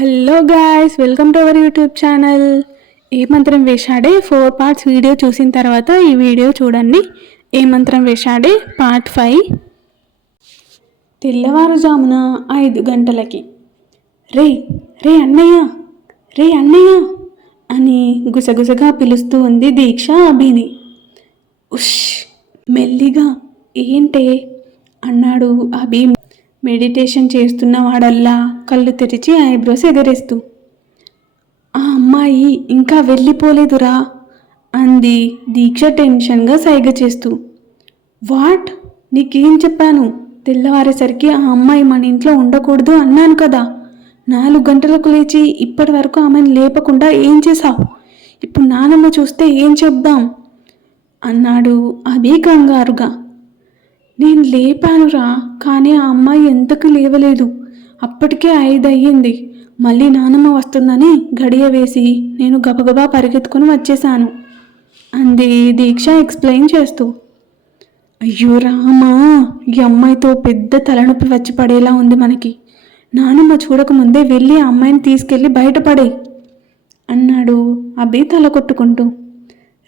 Hello guys welcome to our YouTube channel ఏ మంత్రం వేశాడే four parts video చూసిన తర్వాత ఈ వీడియో చూడండి. ఏ మంత్రం వేశాడే పార్ట్ ఫైవ్ తెల్లవారుజామున ఐదు గంటలకి రే రే అన్నయ్య రే అన్నయ్య అని గుసగుసగా పిలుస్తూ ఉంది దీక్ష అభిని. ఉష్ మెల్లిగా ఏంటే? అన్నాడు అభి మెడిటేషన్ చేస్తున్న వాడల్లా కళ్ళు తెరిచి ఐబ్రోస్ ఎగరేస్తూ ఆ అమ్మాయి ఇంకా వెళ్ళిపోలేదురా అంది దీక్ష టెన్షన్గా సైగ చేస్తూ. వాట్? నీకేం చెప్పాను? తెల్లవారేసరికి ఆ అమ్మాయి మన ఇంట్లో ఉండకూడదు అన్నాను కదా. నాలుగు గంటలకు లేచి ఇప్పటి వరకు ఆమెను లేపకుండా ఏం చేశావు? ఇప్పుడు నానమ్మ చూస్తే ఏం చెప్దాం? అన్నాడు అదే కంగారుగా. నేను లేపానురా కానీ ఆ అమ్మాయి ఎంతకు లేవలేదు. అప్పటికే ఐదు అయ్యింది మళ్ళీ నానమ్మ వస్తుందని గడియ వేసి నేను గబగబా పరిగెత్తుకుని వచ్చేశాను. అంది దీక్ష ఎక్స్ప్లెయిన్ చేస్తూ. అయ్యో రామా ఈ అమ్మాయితో పెద్ద తలనొప్పి వచ్చి పడేలా ఉంది మనకి. నానమ్మ చూడకముందే వెళ్ళి ఆ అమ్మాయిని తీసుకెళ్ళి బయటపడే అన్నాడు అభి తల కొట్టుకుంటూ.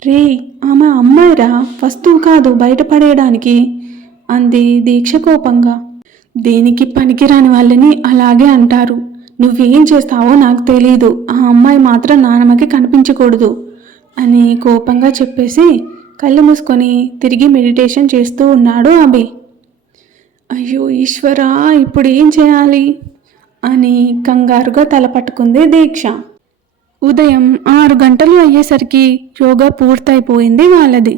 రే ఆమె అమ్మాయిరా వస్తువు కాదు బయటపడేయడానికి. అంది దీక్ష కోపంగా. దేనికి పనికిరాని వాళ్ళని అలాగే అంటారు. నువ్వేం చేస్తావో నాకు తెలీదు. ఆ అమ్మాయి మాత్రం నానమ్మకి కనిపించకూడదు అని కోపంగా చెప్పేసి కళ్ళు మూసుకొని తిరిగి మెడిటేషన్ చేస్తూ ఉన్నాడు అభి. అయ్యో ఈశ్వరా ఇప్పుడు ఏం చేయాలి? అని కంగారుగా తల పట్టుకుంది దీక్ష. ఉదయం ఆరు గంటలు అయ్యేసరికి యోగా పూర్తయిపోయింది వాళ్ళది.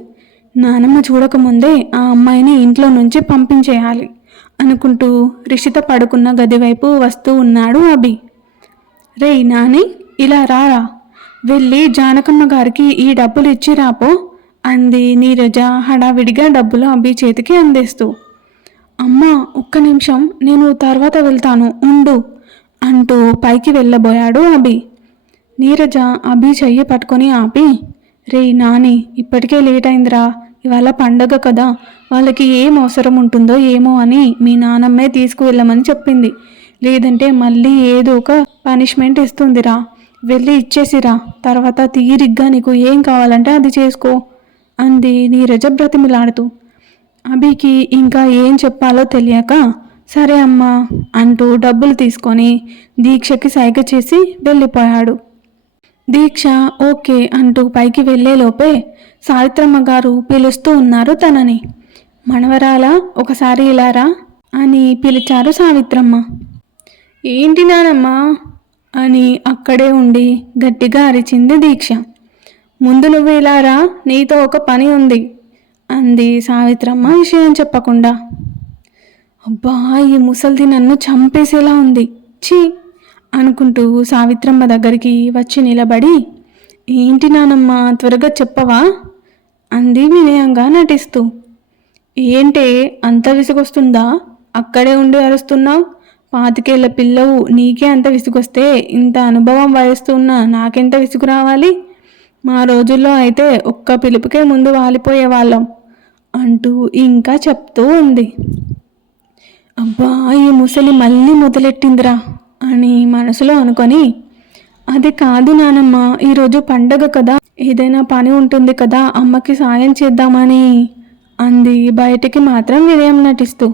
నానమ్మ చూడకముందే ఆ అమ్మాయిని ఇంట్లో నుంచి పంపించేయాలి అనుకుంటూ రిషిత పడుకున్న గది వైపు వస్తూ ఉన్నాడు అభి. రే నాని ఇలా రారా? వెళ్ళి జానకమ్మ గారికి ఈ డబ్బులు ఇచ్చి రాపో అంది నీరజ హడావిడిగా డబ్బులు అభి చేతికి అందేస్తూ. అమ్మా ఒక్క నిమిషం నేను తర్వాత వెళ్తాను ఉండు అంటూ పైకి వెళ్ళబోయాడు అభి. నీరజ అభి చెయ్యి పట్టుకొని ఆపి రే నాని ఇప్పటికే లేట్ అయిందిరా ఇవాళ పండగ కదా వాళ్ళకి ఏం అవసరం ఉంటుందో ఏమో అని మీ నానమ్మే తీసుకువెళ్ళమని చెప్పింది. లేదంటే మళ్ళీ ఏదో ఒక పనిష్మెంట్ ఇస్తుందిరా. వెళ్ళి ఇచ్చేసిరా. తర్వాత తీరిగ్గా నీకు ఏం కావాలంటే అది చేసుకో అంది నీరజ బ్రతిమిలాడుతూ. అభికి ఇంకా ఏం చెప్పాలో తెలియక సరే అమ్మా అంటూ డబ్బులు తీసుకొని దీక్షకి సైగ చేసి వెళ్ళిపోయాడు. దీక్ష ఓకే అంటూ పైకి వెళ్ళేలోపే సావిత్రమ్మ గారు పిలుస్తూ ఉన్నారు తనని. మనవరాల? ఒకసారి ఇలారా అని పిలిచారు సావిత్రమ్మ. ఏంటి నానమ్మా? అని అక్కడే ఉండి గట్టిగా అరిచింది దీక్ష. ముందు నువ్వు ఇలారా నీతో ఒక పని ఉంది అంది సావిత్రమ్మ విషయం చెప్పకుండా. అబ్బా ఈ ముసల్ది నన్ను చంపేసేలా ఉంది. ఛీ! అనుకుంటూ సావిత్రమ్మ దగ్గరికి వచ్చి నిలబడి ఏంటి నానమ్మ త్వరగా చెప్పవా? అంది వినయంగా నటిస్తూ. ఏంటే అంత విసుగొస్తుందా? అక్కడే ఉండి అరుస్తున్నావు? పాతికేళ్ళ పిల్లవు నీకే అంత విసుగొస్తే ఇంత అనుభవం వయస్తున్న నాకెంత విసుగు రావాలి? మా రోజుల్లో అయితే ఒక్క పిలుపుకే ముందు వాలిపోయే వాళ్ళం అంటూ ఇంకా చెప్తూ ఉంది. అబ్బా ఈ ముసలి మళ్ళీ మొదలెట్టిందిరా? అని మనసులో అనుకొని అది కాదు నానమ్మ ఈరోజు పండగ కదా ఏదైనా పని ఉంటుంది కదా అమ్మకి సాయం చేద్దామని అంది. బయటికి మాత్రం వినయం నటిస్తూ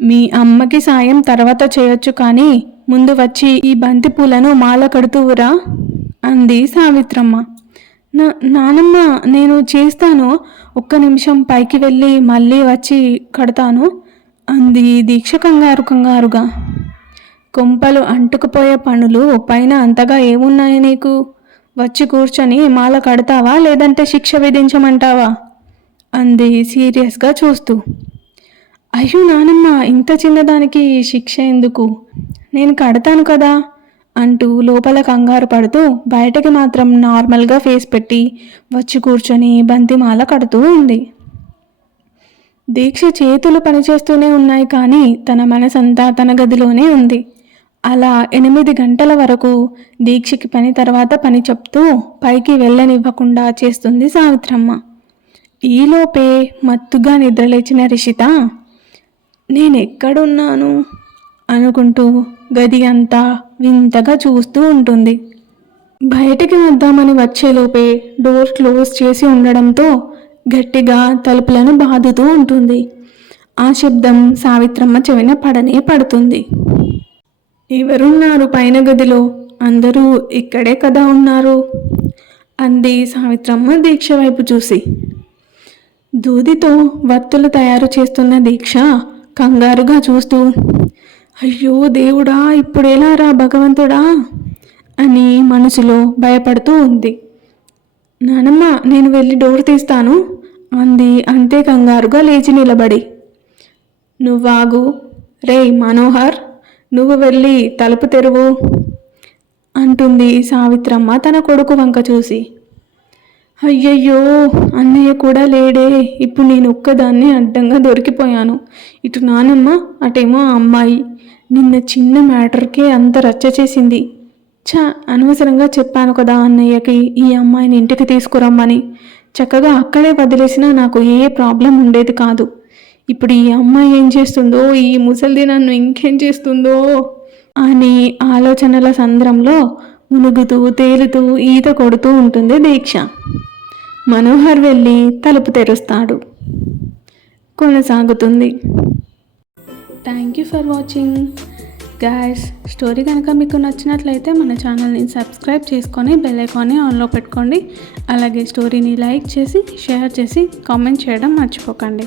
మీ అమ్మకి సాయం తర్వాత చేయొచ్చు కానీ ముందు వచ్చి ఈ బంతి పూలను మాల కడుతూరా అంది సావిత్రమ్మ. నా నానమ్మ నేను చేస్తాను ఒక్క నిమిషం పైకి వెళ్ళి మళ్ళీ వచ్చి కడతాను అంది దీక్ష కంగారు కంగారుగా. కొంపలు అంటుకుపోయే పనులు పైన అంతగా ఏమున్నాయి నీకు? వచ్చి కూర్చొని మాల కడతావా లేదంటే శిక్ష విధించమంటావా? అంది సీరియస్గా చూస్తూ. అయ్యో నానమ్మ ఇంత చిన్నదానికి శిక్ష ఎందుకు? నేను కడతాను కదా? అంటూ లోపల కంగారు పడుతూ బయటకి మాత్రం నార్మల్గా ఫేస్ పెట్టి వచ్చి కూర్చొని బంతిమాల కడుతూ ఉంది. దీక్ష చేతులు పనిచేస్తూనే ఉన్నాయి కానీ తన మనసంతా తన గదిలోనే ఉంది. అలా ఎనిమిది గంటల వరకు దీక్షకి పని తర్వాత పని చెప్తూ పైకి వెళ్ళనివ్వకుండా చేస్తుంది సావిత్రమ్మ. ఈలోపే మత్తుగా నిద్రలేచిన రిషిత నేనెక్కడున్నాను? అనుకుంటూ గది అంతా వింతగా చూస్తూ ఉంటుంది. బయటికి వద్దామని వచ్చేలోపే డోర్ క్లోజ్ చేసి ఉండడంతో గట్టిగా తలుపులను బాదుతూ ఉంటుంది. ఆ శబ్దం సావిత్రమ్మ చెవిన పడనే పడుతుంది. ఎవరున్నారు పైన గదిలో? అందరూ ఇక్కడే కదా ఉన్నారు? అంది సావిత్రమ్మ దీక్ష వైపు చూసి. దూదితో వత్తులు తయారు చేస్తున్న దీక్ష కంగారుగా చూస్తూ అయ్యో దేవుడా ఇప్పుడెలా రా భగవంతుడా? అని మనసులో భయపడుతూ ఉంది. నానమ్మ నేను వెళ్ళి డోర్ తీస్తాను అంది అంతే కంగారుగా లేచి నిలబడి. నువ్వాగు. రే మనోహర్. నువ్వు వెళ్ళి తలుపు తెరువు అంటుంది సావిత్రమ్మ తన కొడుకు వంక చూసి. అయ్యయ్యో అన్నయ్య కూడా లేడే ఇప్పుడు నేను ఒక్కదాన్ని అడ్డంగా దొరికిపోయాను. ఇటు నానమ్మ అటేమో ఆ అమ్మాయి. నిన్న చిన్న మ్యాటర్కే అంత రచ్చ చేసింది. ఛ అనవసరంగా చెప్పాను కదా అన్నయ్యకి ఈ అమ్మాయిని ఇంటికి తీసుకురమ్మని. చక్కగా అక్కడే వదిలేసినా నాకు ఏ ప్రాబ్లం ఉండేది కాదు. ఇప్పుడు ఈ అమ్మాయి ఏం చేస్తుందో ఈ ముసలిది నన్ను ఇంకేం చేస్తుందో అని ఆలోచనల సంద్రంలో మునుగుతూ తేలుతూ ఈత కొడుతూ ఉంటుంది దీక్ష. మనోహర్ వెళ్ళి తలుపు తెరుస్తాడు. కొనసాగుతుంది. Thank you for watching guys story కనుక మీకు నచ్చినట్లయితే మన ఛానల్ని సబ్స్క్రైబ్ చేసుకొని బెల్ ఐకాన్ని ఆన్లో పెట్టుకోండి. అలాగే స్టోరీని లైక్ చేసి షేర్ చేసి కామెంట్ చేయడం మర్చిపోకండి.